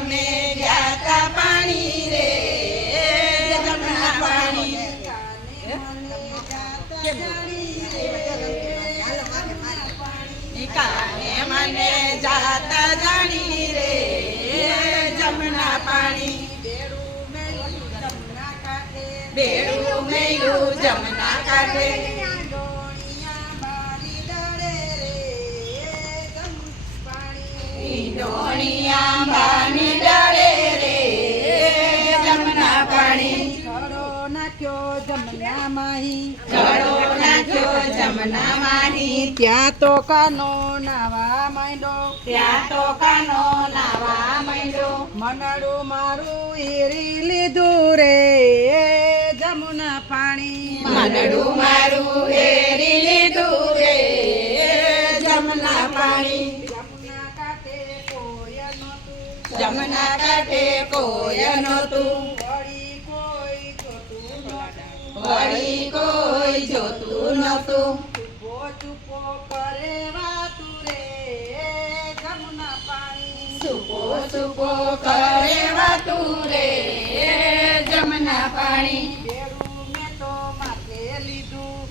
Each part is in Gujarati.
અમે ગયા તા પાણી રે જમના પાણી કાને મને જાતા જાણી રે જમના પાણી બેડું મેલું જમના કાંઠે ડોણિયા બાની ડાળે રે જમના પાણી ઘડો નાખ્યો જમના માહી ઘડો નાખ્યો જમના માહી ત્યાં તો કાનો નાવા માંડ્યો ત્યાં તો કાનો નાવા માંડ્યો મનડું મારું હેરી લીધું રે જમના પાણી મનડું મારું હેરી લીધું રે જમના પાણી જમના કાંઠે કોઈ નહોતું વળી કોઈ જોતું નહોતું ચૂપો ચૂપો કરે વાતું રે જમના પાણી સુપો સુપો કરે વાતું રે જમના પાણી બેડું મેં તો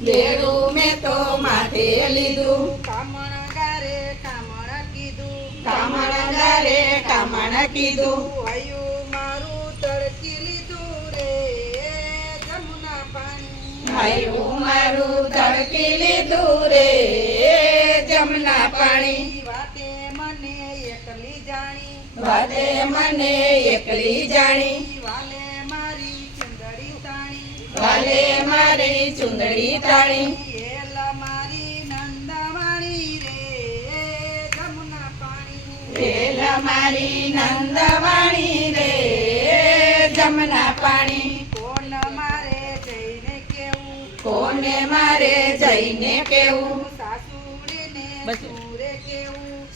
બેડું મેં તો માથે લીધું માથે લીધું કામણ ગારે કામણ કીધું કામણ ગારે કામણ કીધું હયું મારું તડકી લીધું રે જમના પાણી હયું મારું તડકી લીધું રે જમના પાણી વાતે મને એકલી જાણી વાદે મને એકલી જાણી વાલે મારી ચંદડી તાણી વાલે મારી ચુંદડી તાણી એલા મારી નંદવાણી રે જમના પાણી પેલા મારી નંદવાણી રે જમના પાણી કોણ મારે જઈને કેવું કોને મારે જઈને કેવું સાસુડીને બસ